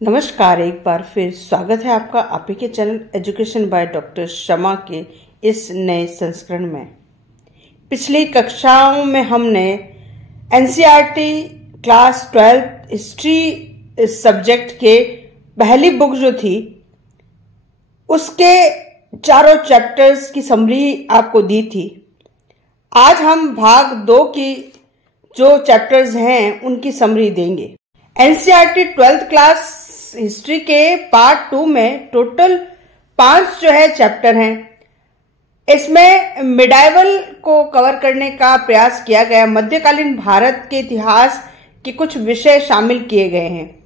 नमस्कार, एक बार फिर स्वागत है आपका आप ही के चैनल एजुकेशन बाय डॉक्टर शमा के इस नए संस्करण में। पिछली कक्षाओं में हमने एनसीईआरटी क्लास 12 हिस्ट्री सब्जेक्ट के पहली बुक जो थी उसके चारों चैप्टर्स की समरी आपको दी थी। आज हम भाग 2 की जो चैप्टर्स हैं उनकी समरी देंगे। एनसीईआरटी 12th क्लास हिस्ट्री के पार्ट 2 में टोटल 5 जो है चैप्टर हैं। इसमें मिडाइवल को कवर करने का प्रयास किया गया। मध्यकालीन भारत के इतिहास के कुछ विषय शामिल किए गए हैं।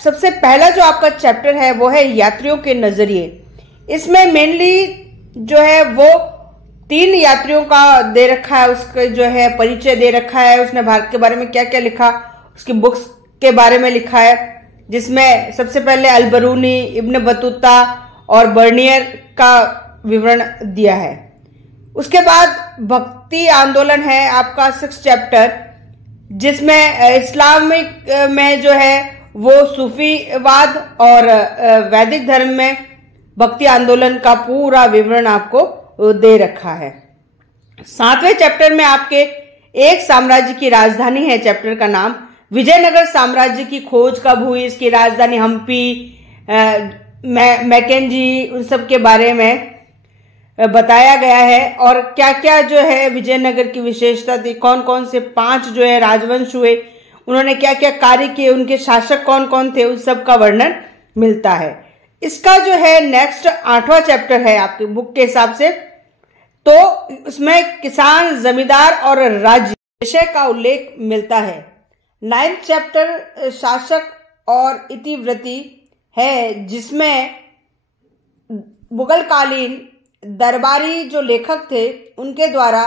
सबसे पहला जो आपका चैप्टर है वो है यात्रियों के नजरिए। इसमें मेनली जो है वो 3 यात्रियों का दे रखा है, उसका जो है परिचय दे रखा है, उसने भारत के बारे में क्या क्या लिखा, उसकी बुक्स के बारे में लिखा है, जिसमें सबसे पहले अल-बरूनी, इब्न बतूता और बर्नियर का विवरण दिया है। उसके बाद भक्ति आंदोलन है आपका 6th चैप्टर, जिसमें इस्लामिक में जो है वो सूफीवाद और वैदिक धर्म में भक्ति आंदोलन का पूरा विवरण आपको दे रखा है। 7वें चैप्टर में आपके एक साम्राज्य की राजधानी है, चैप्टर का नाम विजयनगर साम्राज्य की खोज कब हुई, इसकी राजधानी हम्पी, मैकेंजी, उन सब के बारे में बताया गया है और क्या क्या जो है विजयनगर की विशेषता थी, कौन कौन से 5 जो है राजवंश हुए, उन्होंने क्या क्या कार्य किए, उनके शासक कौन कौन थे, उस सब का वर्णन मिलता है। इसका जो है नेक्स्ट 8वां चैप्टर है आपकी बुक के हिसाब से, तो उसमें किसान, जमींदार और राज्य विषय का उल्लेख मिलता है। 9th चैप्टर शासक और इतिवृत्ति है, जिसमें मुगल कालीन दरबारी जो लेखक थे उनके द्वारा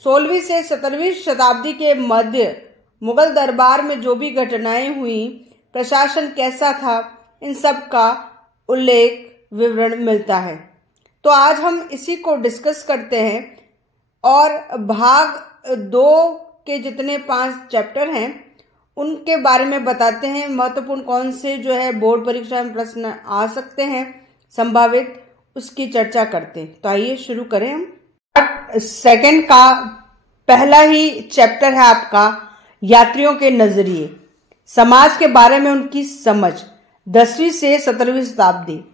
16वीं से 17वीं शताब्दी के मध्य मुगल दरबार में जो भी घटनाएं हुई, प्रशासन कैसा था, इन सब का उल्लेख विवरण मिलता है। तो आज हम इसी को डिस्कस करते हैं और भाग 2 के जितने 5 चैप्टर हैं उनके बारे में बताते हैं। महत्वपूर्ण कौन से जो है बोर्ड परीक्षा में प्रश्न आ सकते हैं संभावित, उसकी चर्चा करते हैं। तो आइए शुरू करें हम। पार्ट 2 का पहला ही चैप्टर है आपका यात्रियों के नजरिए। समाज के बारे में उनकी समझ 10वीं से 17वीं शताब्दी,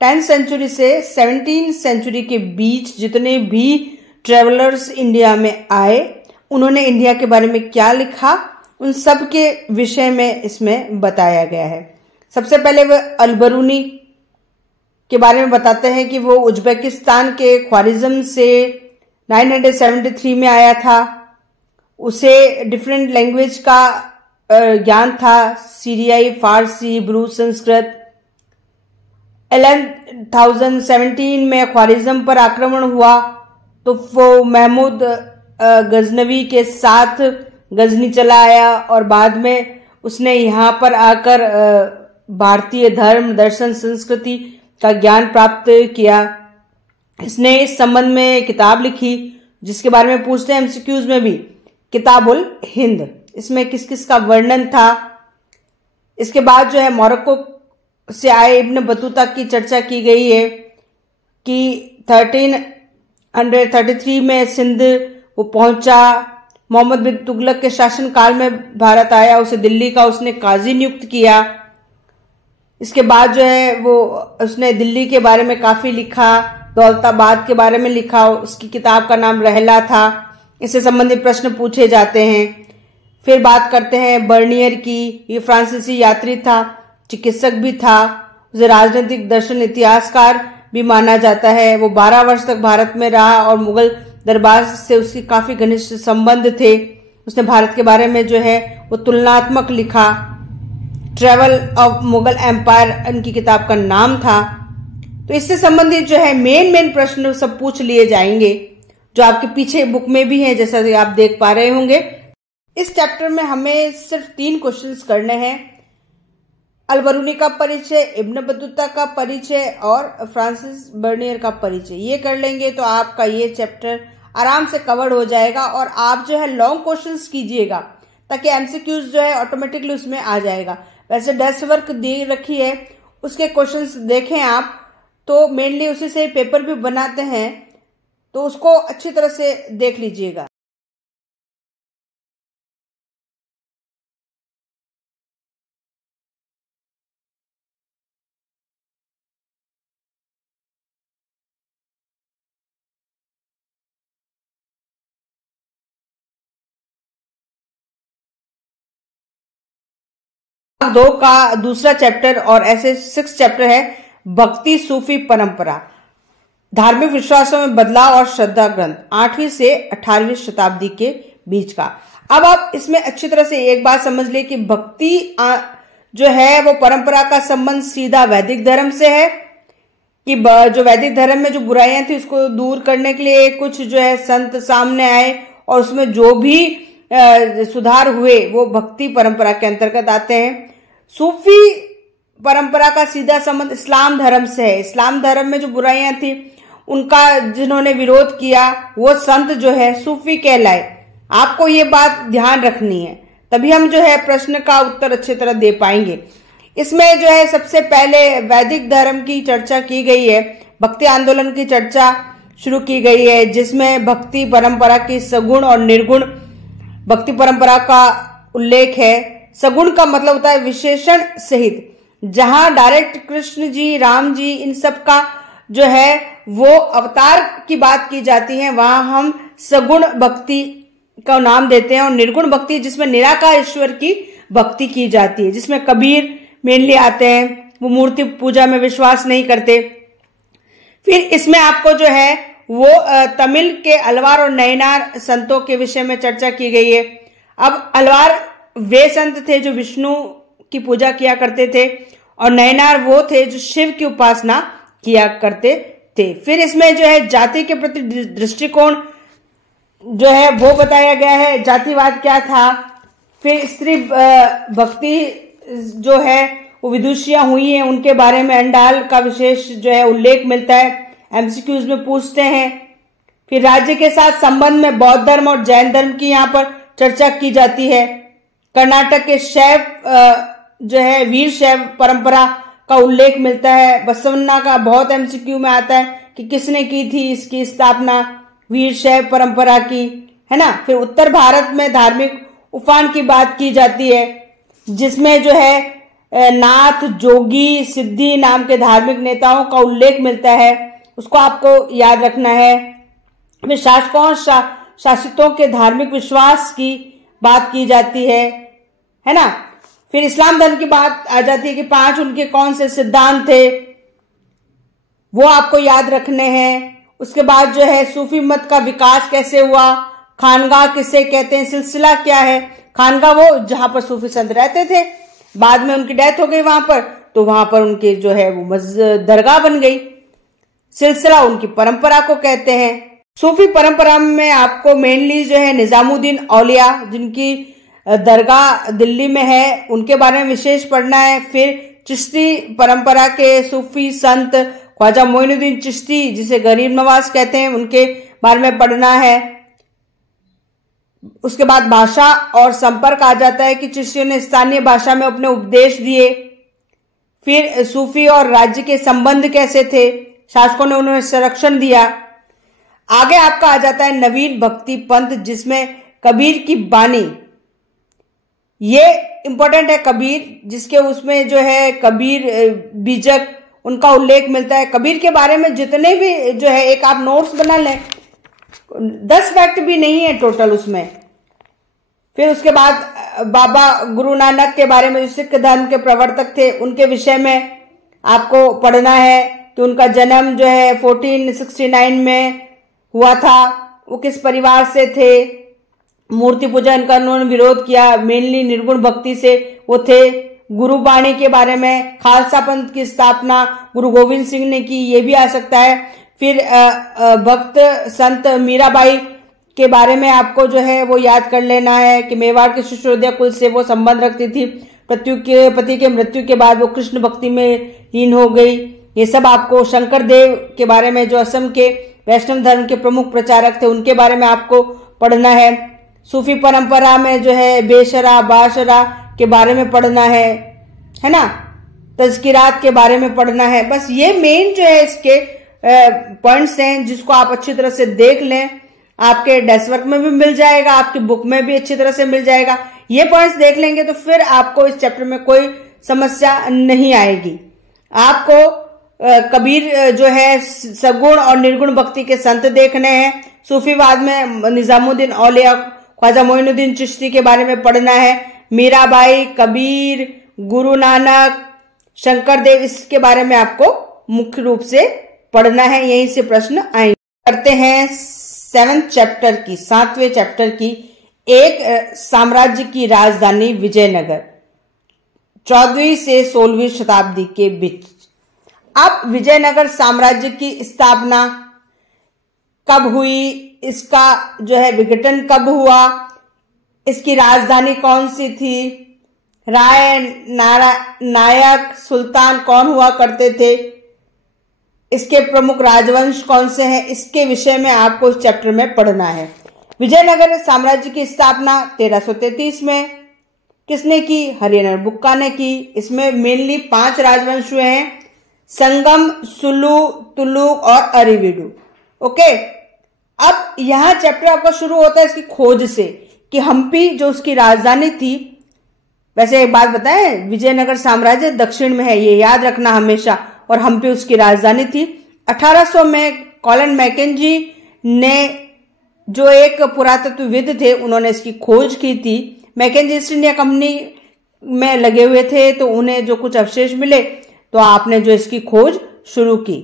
10th सेंचुरी से 17th सेंचुरी के बीच जितने भी ट्रेवलर्स इंडिया में आए, उन्होंने इंडिया के बारे में क्या लिखा, उन सब के विषय में इसमें बताया गया है। सबसे पहले वह अल-बरूनी के बारे में बताते हैं कि वो उज्बेकिस्तान के ख्वारिज़म से 973 में आया था। उसे डिफरेंट लैंग्वेज का ज्ञान था, सीरियाई, फारसी, हिब्रू, संस्कृत। 1117 में ख्वारिज़म पर आक्रमण हुआ तो वो महमूद गजनवी के साथ गजनी चला आया और बाद में उसने यहाँ पर आकर भारतीय धर्म, दर्शन, संस्कृति का ज्ञान प्राप्त किया। इसने इस संबंध में किताब लिखी जिसके बारे में पूछते हैं एमसीक्यूज में भी, किताबुल हिंद। इसमें किस किस का वर्णन था। इसके बाद जो है मोरक्को से आए इब्न बतूता की चर्चा की गई है कि 1333 में सिंध वो पहुंचा। मोहम्मद बिन तुगलक के शासन काल में भारत आया, उसे दिल्ली का उसने काजी नियुक्त किया। इसके बाद जो है वो उसने दिल्ली के बारे में काफी लिखा, दौलताबाद के बारे में लिखा, उसकी किताब का नाम रहला था। इससे संबंधित प्रश्न पूछे जाते हैं। फिर बात करते हैं बर्नियर की। ये फ्रांसीसी यात्री था, चिकित्सक भी था, उसे राजनीतिक दर्शन इतिहासकार भी माना जाता है। वो 12 वर्ष तक भारत में रहा और मुगल दरबार से उसकी काफी घनिष्ठ संबंध थे। उसने भारत के बारे में जो है वो तुलनात्मक लिखा। ट्रेवल ऑफ मुगल एम्पायर इनकी किताब का नाम था। तो इससे संबंधित जो है मेन प्रश्न सब पूछ लिए जाएंगे, जो आपके पीछे बुक में भी है, जैसा कि आप देख पा रहे होंगे। इस चैप्टर में हमें सिर्फ 3 क्वेश्चंस करने हैं। अल-बरूनी का परिचय, इब्न बतूता का परिचय और फ्रांसिस बर्नियर का परिचय। ये कर लेंगे तो आपका ये चैप्टर आराम से कवर हो जाएगा और आप जो है लॉन्ग क्वेश्चंस कीजिएगा ताकि एमसीक्यूज जो है ऑटोमेटिकली उसमें आ जाएगा। वैसे डेस्क वर्क दी रखी है, उसके क्वेश्चंस देखें आप, तो मेनली उसी से पेपर भी बनाते हैं, तो उसको अच्छी तरह से देख लीजिएगा। भाग 2 का दूसरा चैप्टर और ऐसे 6 चैप्टर है भक्ति सूफी परंपरा, धार्मिक विश्वासों में बदलाव और श्रद्धा ग्रंथ, 8वीं से 18वीं शताब्दी के बीच का। अब आप इसमें अच्छी तरह से एक बात समझ लिए कि भक्ति जो है वो परंपरा का संबंध सीधा वैदिक धर्म से है, कि जो वैदिक धर्म में जो बुराइयां थी उसको दूर करने के लिए कुछ जो है संत सामने आए और उसमें जो भी सुधार हुए वो भक्ति परंपरा के अंतर्गत आते हैं। सूफी परंपरा का सीधा संबंध इस्लाम धर्म से है। इस्लाम धर्म में जो बुराइयां थी उनका जिन्होंने विरोध किया वो संत जो है सूफी कहलाए। आपको ये बात ध्यान रखनी है, तभी हम जो है प्रश्न का उत्तर अच्छी तरह दे पाएंगे। इसमें जो है सबसे पहले वैदिक धर्म की चर्चा की गई है, भक्ति आंदोलन की चर्चा शुरू की गई है, जिसमें भक्ति परंपरा की सगुण और निर्गुण भक्ति परंपरा का उल्लेख है। सगुण का मतलब होता है विशेषण सहित, जहां डायरेक्ट कृष्ण जी, राम जी, इन सब का जो है वो अवतार की बात की जाती है, वहां हम सगुण भक्ति का नाम देते हैं। और निर्गुण भक्ति जिसमें निराकार ईश्वर की भक्ति की जाती है, जिसमें कबीर मेनली आते हैं, वो मूर्ति पूजा में विश्वास नहीं करते। फिर इसमें आपको जो है वो तमिल के अलवार और नयनार संतों के विषय में चर्चा की गई है। अब अलवार वे संत थे जो विष्णु की पूजा किया करते थे, और नयनार वो थे जो शिव की उपासना किया करते थे। फिर इसमें जो है जाति के प्रति दृष्टिकोण जो है वो बताया गया है, जातिवाद क्या था। फिर स्त्री भक्ति जो है वो विदुषियां हुई हैं, उनके बारे में अंडाल का विशेष जो है उल्लेख मिलता है, एमसीक्यूज में पूछते हैं। फिर राज्य के साथ संबंध में बौद्ध धर्म और जैन धर्म की यहाँ पर चर्चा की जाती है। कर्नाटक के शैव जो है वीर शैव परंपरा का उल्लेख मिलता है। बसवन्ना का बहुत एमसीक्यू में आता है कि किसने की थी इसकी स्थापना, वीर शैव परंपरा की, है ना। फिर उत्तर भारत में धार्मिक उफान की बात की जाती है, जिसमें जो है नाथ, जोगी, सिद्धि नाम के धार्मिक नेताओं का उल्लेख मिलता है, उसको आपको याद रखना है। फिर शासकों और शासितों के धार्मिक विश्वास की बात की जाती है ना। फिर इस्लाम धर्म की बात आ जाती है कि 5 उनके कौन से सिद्धांत थे, वो आपको याद रखने हैं। उसके बाद जो है सूफी मत का विकास कैसे हुआ, खानगाह किसे कहते हैं, सिलसिला क्या है। खानगाह वो जहां पर सूफी संत रहते थे, बाद में उनकी डेथ हो गई वहां पर, तो वहां पर उनके जो है वो दरगाह बन गई। सिलसिला उनकी परंपरा को कहते हैं। सूफी परंपरा में आपको मेनली जो है निजामुद्दीन औलिया, जिनकी दरगाह दिल्ली में है, उनके बारे में विशेष पढ़ना है। फिर चिश्ती परंपरा के सूफी संत ख्वाजा मोइनुद्दीन चिश्ती, जिसे गरीब नवाज कहते हैं, उनके बारे में पढ़ना है। उसके बाद भाषा और संपर्क आ जाता है कि चिश्तियों ने स्थानीय भाषा में अपने उपदेश दिए। फिर सूफी और राज्य के संबंध कैसे थे, शासकों ने उन्हें संरक्षण दिया। आगे आपका आ जाता है नवीन भक्ति पंथ, जिसमें कबीर की बानी, ये इंपॉर्टेंट है। कबीर जिसके उसमें जो है कबीर बीजक, उनका उल्लेख मिलता है। कबीर के बारे में जितने भी जो है एक आप नोट्स बना लें, 10 फैक्ट भी नहीं है टोटल उसमें। फिर उसके बाद बाबा गुरु नानक के बारे में, जो सिख धर्म के प्रवर्तक थे, उनके विषय में आपको पढ़ना है कि उनका जन्म जो है 1469 में हुआ था, वो किस परिवार से थे, मूर्ति पूजन का उन्होंने विरोध किया, मेनली निर्गुण भक्ति से वो थे। गुरुबाणी के बारे में, खालसा पंथ की स्थापना गुरु गोविंद सिंह ने की, ये भी आ सकता है। फिर भक्त संत मीराबाई के बारे में आपको जो है वो याद कर लेना है कि मेवाड़ के शिष्योदय कुल से वो संबंध रखती थी। पति के मृत्यु के बाद वो कृष्ण भक्ति में लीन हो गई। ये सब आपको शंकर देव के बारे में, जो असम के वैष्णव धर्म के प्रमुख प्रचारक थे, उनके बारे में आपको पढ़ना है। सूफी परंपरा में जो है बेशरा बाशरा के बारे में पढ़ना है। है ना, तज़किरात के बारे में पढ़ना है। बस ये मेन जो है इसके पॉइंट्स हैं, जिसको आप अच्छी तरह से देख लें। आपके डेस्क वर्क में भी मिल जाएगा, आपकी बुक में भी अच्छी तरह से मिल जाएगा। ये पॉइंट्स देख लेंगे तो फिर आपको इस चैप्टर में कोई समस्या नहीं आएगी। आपको कबीर जो है सगुण और निर्गुण भक्ति के संत देखने हैं। सूफीवाद में निजामुद्दीन औलिया ख्वाजा मोइनुद्दीन चिश्ती के बारे में पढ़ना है। मीराबाई, कबीर, गुरु नानक, शंकर देव, इसके बारे में आपको मुख्य रूप से पढ़ना है। यहीं से प्रश्न आएंगे। करते हैं 7वें चैप्टर की एक साम्राज्य की राजधानी विजयनगर 14वीं से 16वीं शताब्दी के बीच। अब विजयनगर साम्राज्य की स्थापना कब हुई, इसका जो है विघटन कब हुआ, इसकी राजधानी कौन सी थी, राय नायक सुल्तान कौन हुआ करते थे, इसके प्रमुख राजवंश कौन से हैं, इसके विषय में आपको इस चैप्टर में पढ़ना है। विजयनगर साम्राज्य की स्थापना 1333 में किसने की? हरियाणा बुक्का ने की। इसमें मेनली 5 राजवंश हुए हैं, संगम, सुलू, तुलुक और अरिविडू। ओके, अब यहां चैप्टर आपका शुरू होता है इसकी खोज से कि हम्पी जो उसकी राजधानी थी। वैसे एक बात बताएं, विजयनगर साम्राज्य दक्षिण में है, ये याद रखना हमेशा, और हम्पी उसकी राजधानी थी। 1800 में कॉलन मैकेंजी ने, जो एक पुरातत्वविद थे, उन्होंने इसकी खोज की थी। मैकेंजी ईस्ट इंडिया कंपनी में लगे हुए थे, तो उन्हें जो कुछ अवशेष मिले तो आपने जो इसकी खोज शुरू की।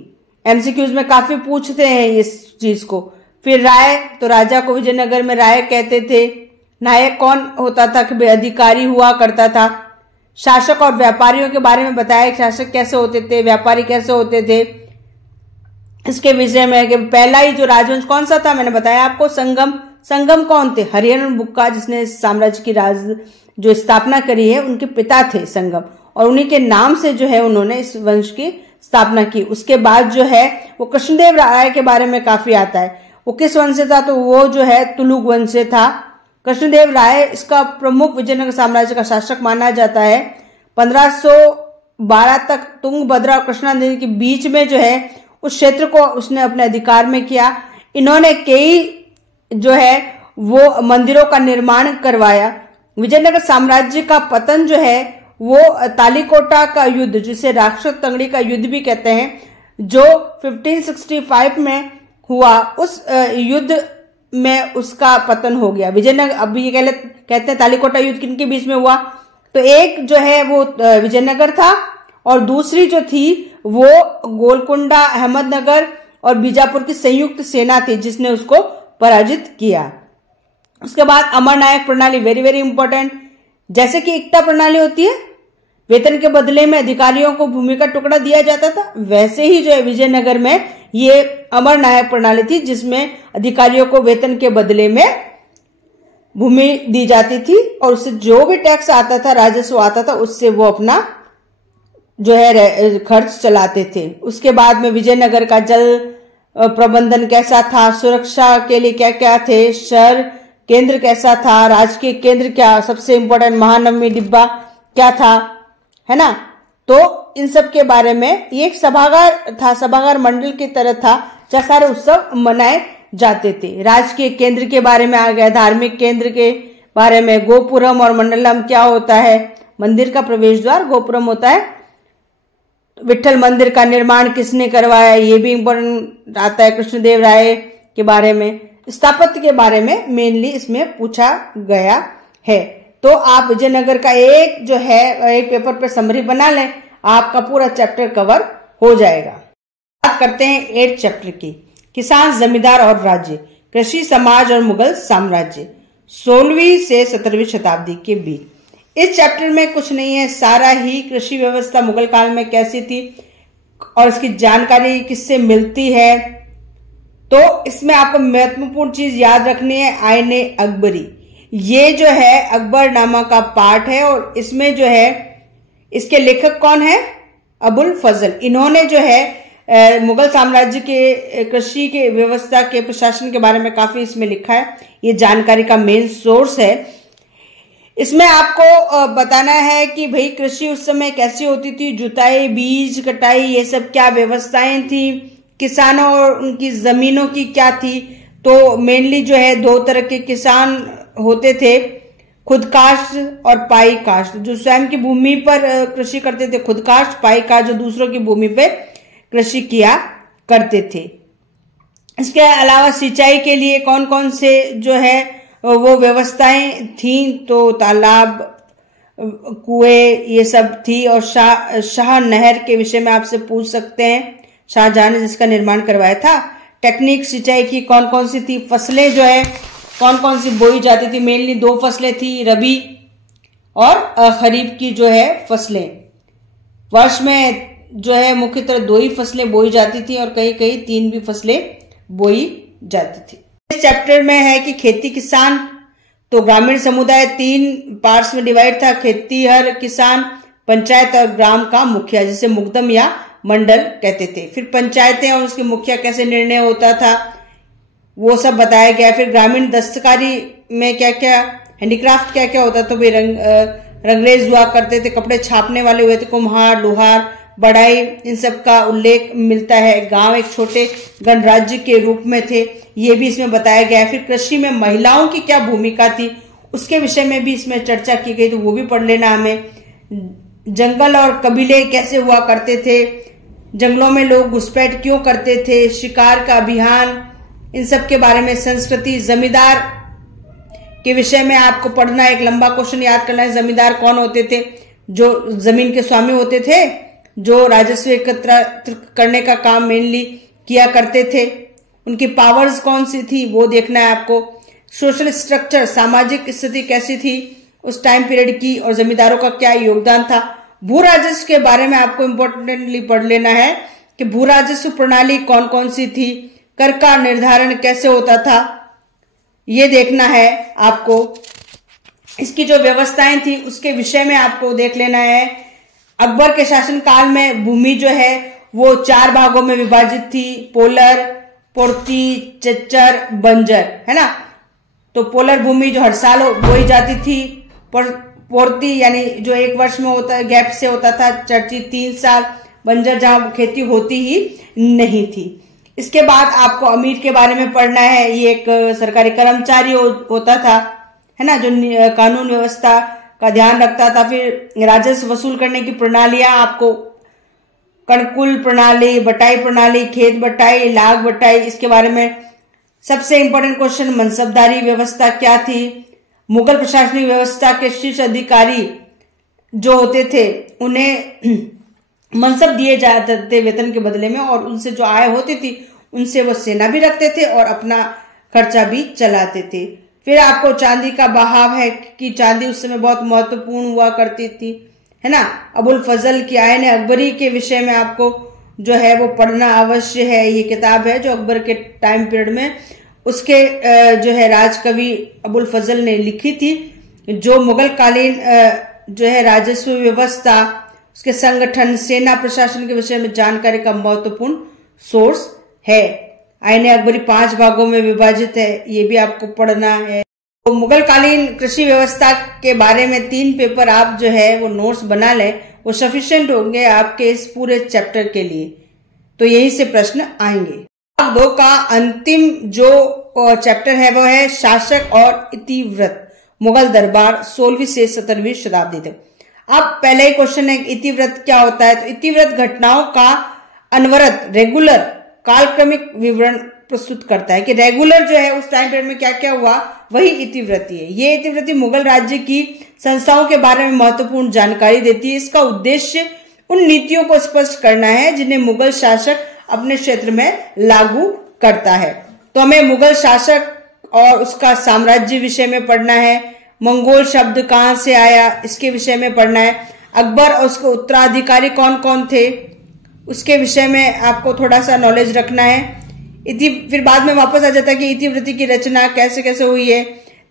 एमसीक्यूज में काफी पूछते हैं इस चीज को। फिर राय, तो राजा को विजयनगर में राय कहते थे। नायक कौन होता था? कि अधिकारी हुआ करता था। शासक और व्यापारियों के बारे में बताया, शासक कैसे होते थे, व्यापारी कैसे होते थे, इसके विषय में। कि पहला ही जो राजवंश कौन सा था, मैंने बताया आपको, संगम। संगम कौन थे? हरियाणा बुक्का, जिसने साम्राज्य की जो स्थापना करी है, उनके पिता थे संगम, और उन्हीं के नाम से जो है उन्होंने इस वंश की स्थापना की। उसके बाद जो है वो कृष्णदेव राय के बारे में काफी आता है। वो किस वंश से था? तो वो जो है तुलुक वंश से था। कृष्णदेव राय इसका प्रमुख विजयनगर साम्राज्य का शासक माना जाता है। 1512 तक तुंगभद्रा और कृष्णा नदी के बीच में जो है उस क्षेत्र को उसने अपने अधिकार में किया। इन्होंने कई जो है वो मंदिरों का निर्माण करवाया। विजयनगर साम्राज्य का पतन जो है वो तालीकोटा का युद्ध, जिसे राक्षस तंगड़ी का युद्ध भी कहते हैं, जो 1565 में हुआ, उस युद्ध में उसका पतन हो गया। विजयनगर, अब ये कहते हैं तालीकोटा युद्ध किनके बीच में हुआ? तो एक जो है वो विजयनगर था, और दूसरी जो थी वो गोलकुंडा, अहमदनगर और बीजापुर की संयुक्त सेना थी, जिसने उसको पराजित किया। उसके बाद अमरनायक प्रणाली, वेरी वेरी इंपॉर्टेंट। जैसे कि एकता प्रणाली होती है, वेतन के बदले में अधिकारियों को भूमि का टुकड़ा दिया जाता था, वैसे ही जो है विजयनगर में ये अमरनायक प्रणाली थी, जिसमें अधिकारियों को वेतन के बदले में भूमि दी जाती थी, और उससे जो भी टैक्स आता था, राजस्व आता था, उससे वो अपना जो है खर्च चलाते थे। उसके बाद में विजयनगर का जल प्रबंधन कैसा था, सुरक्षा के लिए क्या क्या थे, शहर केंद्र कैसा था, राजकीय केंद्र क्या, सबसे इंपॉर्टेंट महानवमी डिब्बा क्या था, है ना। तो इन सब के बारे में, ये एक सभागार था, सभागार मंडल की तरह था, जहाँ सारे उत्सव मनाए जाते थे। राजकीय केंद्र के बारे में आ गया, धार्मिक केंद्र के बारे में, गोपुरम और मंडलम क्या होता है, मंदिर का प्रवेश द्वार गोपुरम होता है। विठल मंदिर का निर्माण किसने करवाया, ये भी इंपॉर्टेंट आता है। कृष्णदेव राय के बारे में, स्थापत्य के बारे में मेनली इसमें पूछा गया है। तो आप विजयनगर का एक जो है एक पेपर पे समरी बना लें, आपका पूरा चैप्टर कवर हो जाएगा। बात करते हैं 8th चैप्टर की, किसान, जमींदार और राज्य, कृषि समाज और मुगल साम्राज्य 16वीं से 17वीं शताब्दी के बीच। इस चैप्टर में कुछ नहीं है, सारा ही कृषि व्यवस्था मुगल काल में कैसी थी और इसकी जानकारी किससे मिलती है। तो इसमें आपको महत्वपूर्ण चीज याद रखनी है, आईने अकबरी। ये जो है अकबरनामा का पार्ट है, और इसमें जो है इसके लेखक कौन है? अबुल फजल। इन्होंने जो है मुगल साम्राज्य के कृषि के व्यवस्था के प्रशासन के बारे में काफी इसमें लिखा है। ये जानकारी का मेन सोर्स है। इसमें आपको बताना है कि भाई कृषि उस समय कैसी होती थी, जुताई, बीज, कटाई, ये सब क्या व्यवस्थाएं थी, किसानों और उनकी जमीनों की क्या थी। तो मेनली जो है दो तरह के किसान होते थे, खुद काश्त और पाई काश्त। जो स्वयं की भूमि पर कृषि करते थे खुद काश्त, पाई काश्त जो दूसरों की भूमि पर कृषि किया करते थे। इसके अलावा सिंचाई के लिए कौन कौन से जो है वो व्यवस्थाएं थी, तो तालाब, कुएं, ये सब थी। और शाह नहर के विषय में आपसे पूछ सकते हैं, शाहजहां ने जिसका निर्माण करवाया था। टेक्निक सिंचाई की कौन कौन सी थी, फसलें जो है कौन कौन सी बोई जाती थी, मेनली दो फसलें थी, रबी और खरीफ की जो है फसलें। वर्ष में जो है मुख्यतः दो ही फसलें बोई जाती थी और कहीं कहीं तीन भी फसलें बोई जाती थी। इस चैप्टर में है कि खेती किसान, तो ग्रामीण समुदाय तीन पार्ट्स में डिवाइड था, खेतीहर किसान, पंचायत और ग्राम का मुखिया, जिसे मुकदम या मंडल कहते थे। फिर पंचायतें और उसके मुखिया कैसे निर्णय होता था वो सब बताया गया। फिर ग्रामीण दस्तकारी में क्या क्या, हैंडीक्राफ्ट क्या क्या होता था, भाई रंगरेज हुआ करते थे, कपड़े छापने वाले हुए थे, कुम्हार, लोहार, बढ़ाई, इन सब का उल्लेख मिलता है। गांव एक छोटे गणराज्य के रूप में थे, ये भी इसमें बताया गया है। फिर कृषि में महिलाओं की क्या भूमिका थी उसके विषय में भी इसमें चर्चा की गई, तो वो भी पढ़ लेना हमें। जंगल और कबीले कैसे हुआ करते थे, जंगलों में लोग घुसपैठ क्यों करते थे, शिकार का अभियान, इन सब के बारे में। संस्कृति, जमींदार के विषय में आपको पढ़ना, एक लंबा क्वेश्चन याद करना है। जमींदार कौन होते थे, जो जमीन के स्वामी होते थे, जो राजस्व एकत्र करने का काम मेनली किया करते थे। उनकी पावर्स कौन सी थी वो देखना है आपको। सोशल स्ट्रक्चर, सामाजिक स्थिति कैसी थी उस टाइम पीरियड की, और जमींदारों का क्या योगदान था। भू राजस्व के बारे में आपको इंपॉर्टेंटली पढ़ लेना है कि भू राजस्व प्रणाली कौन कौन सी थी, कर का निर्धारण कैसे होता था, ये देखना है आपको। इसकी जो व्यवस्थाएं थी उसके विषय में आपको देख लेना है। अकबर के शासनकाल में भूमि जो है वो 4 भागों में विभाजित थी, पोलर, पोर्ती, चच्चर, बंजर, है ना। तो पोलर भूमि जो हर साल बोई जाती थी, पोर्ती यानी जो 1 वर्ष में होता गैप से होता था, चच्ची 3 साल, बंजर जहां खेती होती ही नहीं थी। इसके बाद आपको अमीर के बारे में पढ़ना है। ये एक सरकारी कर्मचारी होता था, है ना, जो कानून व्यवस्था का ध्यान रखता था। फिर राजस्व वसूल करने की प्रणालियां आपको, कणकुल प्रणाली, बटाई प्रणाली, खेत बटाई, लाग बटाई, इसके बारे में। सबसे इंपॉर्टेंट क्वेश्चन, मनसबदारी व्यवस्था क्या थी। मुगल प्रशासनिक व्यवस्था के शीर्ष अधिकारी जो होते थे उन्हें मनसब दिए जाते थे वेतन के बदले में, और उनसे जो आय होती थी उनसे वो सेना भी रखते थे और अपना खर्चा भी चलाते थे। फिर आपको चांदी का बहाव है कि चांदी उस समय बहुत महत्वपूर्ण हुआ करती थी, है ना। अबुल फजल की आयन अकबरी के विषय में आपको जो है वो पढ़ना अवश्य है। ये किताब है जो अकबर के टाइम पीरियड में उसके जो है राजकवि अबुल फजल ने लिखी थी, जो मुगल कालीन जो है राजस्व व्यवस्था, उसके संगठन, सेना प्रशासन के विषय में जानकारी का महत्वपूर्ण सोर्स है। आईने अकबरी 5 भागों में विभाजित है, ये भी आपको पढ़ना है। तो मुगल कालीन कृषि व्यवस्था के बारे में 3 पेपर आप जो है वो नोट्स बना लें, वो सफिशिएंट होंगे आपके इस पूरे चैप्टर के लिए। तो यही से प्रश्न आएंगे। भाग 2 का अंतिम जो चैप्टर है वो है शासक और इतिवृत्त, मुगल दरबार 16वीं से 17वीं शताब्दी तक। अब पहले ही क्वेश्चन है इतिवृत्त क्या होता है। तो इतिवृत्त घटनाओं का अनवरत, रेगुलर, कालक्रमिक विवरण प्रस्तुत करता है कि रेगुलर जो है उस टाइम पीरियड में क्या क्या हुआ, वही इतिवृत्ति है। ये इतिवृत्ति मुगल राज्य की संस्थाओं के बारे में महत्वपूर्ण जानकारी देती है। इसका उद्देश्य उन नीतियों को स्पष्ट करना है जिन्हें मुगल शासक अपने क्षेत्र में लागू करता है। तो हमें मुगल शासक और उसका साम्राज्य विषय में पढ़ना है। मंगोल शब्द कहां से आया इसके विषय में पढ़ना है। अकबर और उसके उत्तराधिकारी कौन कौन थे उसके विषय में आपको थोड़ा सा नॉलेज रखना है। फिर बाद में वापस आ जाता है कि इतिवृत्ति की रचना कैसे कैसे हुई है।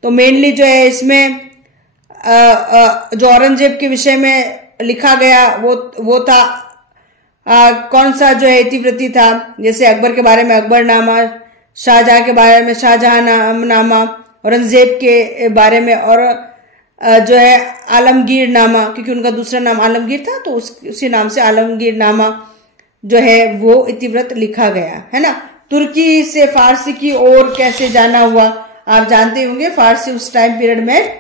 तो मेनली जो है इसमें जो औरंगजेब के विषय में लिखा गया वो था कौन सा जो है इतिवृत्ति था। जैसे अकबर के बारे में अकबरनामा, शाहजहां के बारे में शाहजहां नामा, औरंगजेब के बारे में और जो है आलमगीर नामा, क्योंकि उनका दूसरा नाम आलमगीर था तो उसी नाम से आलमगीर नामा जो है वो इतिवृत्त लिखा गया है ना। तुर्की से फारसी की ओर कैसे जाना हुआ, आप जानते होंगे फारसी उस टाइम पीरियड में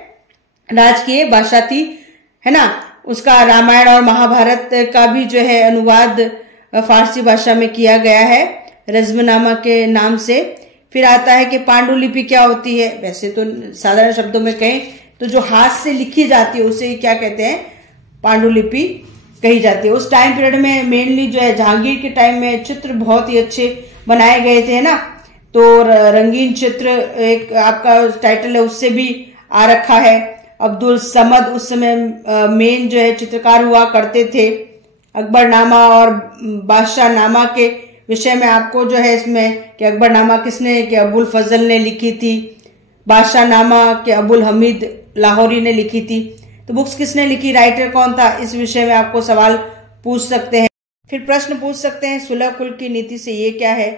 राजकीय भाषा थी है ना। उसका रामायण और महाभारत का भी जो है अनुवाद फारसी भाषा में किया गया है रज़्मनामा के नाम से। फिर आता है कि पांडुलिपि क्या होती है। वैसे तो साधारण शब्दों में कहें तो जो हाथ से लिखी जाती है उसे क्या कहते हैं, पांडुलिपि कही जाती है। उस टाइम पीरियड में मेनली जो है जहांगीर के टाइम में चित्र बहुत ही अच्छे बनाए गए थे ना, तो रंगीन चित्र एक आपका टाइटल है उससे भी आ रखा है। अब्दुल समद उस समय मेन जो है चित्रकार हुआ करते थे। अकबरनामा और बादशाहनामा के विषय में आपको जो है इसमें कि अकबरनामा किसने, कि अबुल फजल ने लिखी थी, बादशाहनामा के अबुल हमीद लाहौरी ने लिखी थी। तो बुक्स किसने लिखी, राइटर कौन था, इस विषय में आपको सवाल पूछ सकते हैं। फिर प्रश्न पूछ सकते हैं सुलह कुल की नीति से ये क्या है,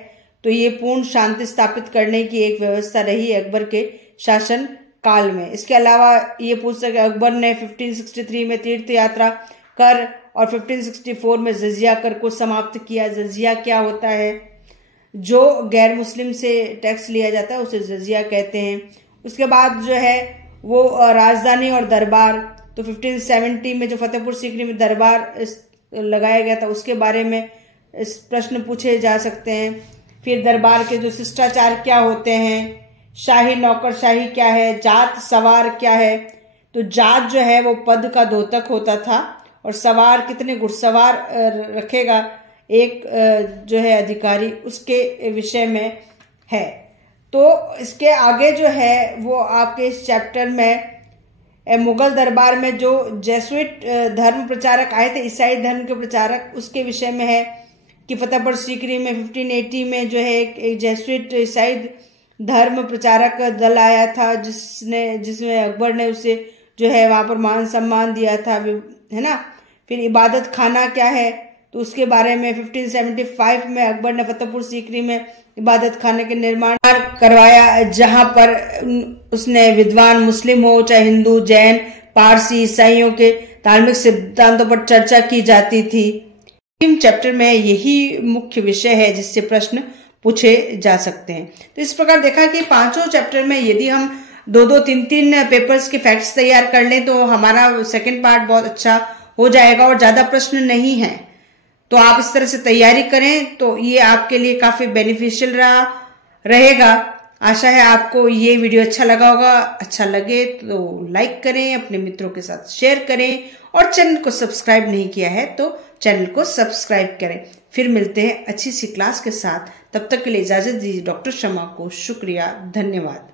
तो ये पूर्ण शांति स्थापित करने की एक व्यवस्था रही अकबर के शासन काल में। इसके अलावा ये पूछ सकते अकबर ने 1563 में तीर्थ यात्रा कर और 1564 में जजिया कर को समाप्त किया। जजिया क्या होता है, जो गैर मुस्लिम से टैक्स लिया जाता है उसे जजिया कहते हैं। उसके बाद जो है वो राजधानी और दरबार, तो 1570 में जो फतेहपुर सीकरी में दरबार लगाया गया था उसके बारे में इस प्रश्न पूछे जा सकते हैं। फिर दरबार के जो शिष्टाचार क्या होते हैं, शाही नौकरशाही क्या है, जात सवार क्या है। तो जात जो है वो पद का द्योतक होता था और सवार कितने घुड़सवार रखेगा एक जो है अधिकारी, उसके विषय में है। तो इसके आगे जो है वो आपके इस चैप्टर में मुगल दरबार में जो जेसुइट धर्म प्रचारक आए थे, ईसाई धर्म के प्रचारक, उसके विषय में है कि फतेहपुर सीकरी में 1580 में जो है एक जेसुइट ईसाई धर्म प्रचारक दल आया था जिसमें अकबर ने उसे जो है वहां पर मान सम्मान दिया था है ना। फिर इबादत खाना क्या है, तो उसके बारे में 1575 में अकबर ने फतेहपुर सीकरी में इबादत खाने के निर्माण करवाया, जहां पर उसने विद्वान मुस्लिम हो चाहे हिंदू जैन पारसी ईसाइयों के धार्मिक सिद्धांतों पर चर्चा की जाती थी। इन चैप्टर में यही मुख्य विषय है जिससे प्रश्न पूछे जा सकते हैं। तो इस प्रकार देखा कि पांचों चैप्टर में यदि हम 2-2, 3-3 पेपर्स के फैक्ट्स तैयार कर लें तो हमारा सेकंड पार्ट बहुत अच्छा हो जाएगा और ज्यादा प्रश्न नहीं है। तो आप इस तरह से तैयारी करें तो ये आपके लिए काफी बेनिफिशियल रहेगा। आशा है आपको ये वीडियो अच्छा लगा होगा। अच्छा लगे तो लाइक करें, अपने मित्रों के साथ शेयर करें और चैनल को सब्सक्राइब नहीं किया है तो चैनल को सब्सक्राइब करें। फिर मिलते हैं अच्छी सी क्लास के साथ, तब तक के लिए इजाजत दीजिए। डॉक्टर शमा को शुक्रिया, धन्यवाद।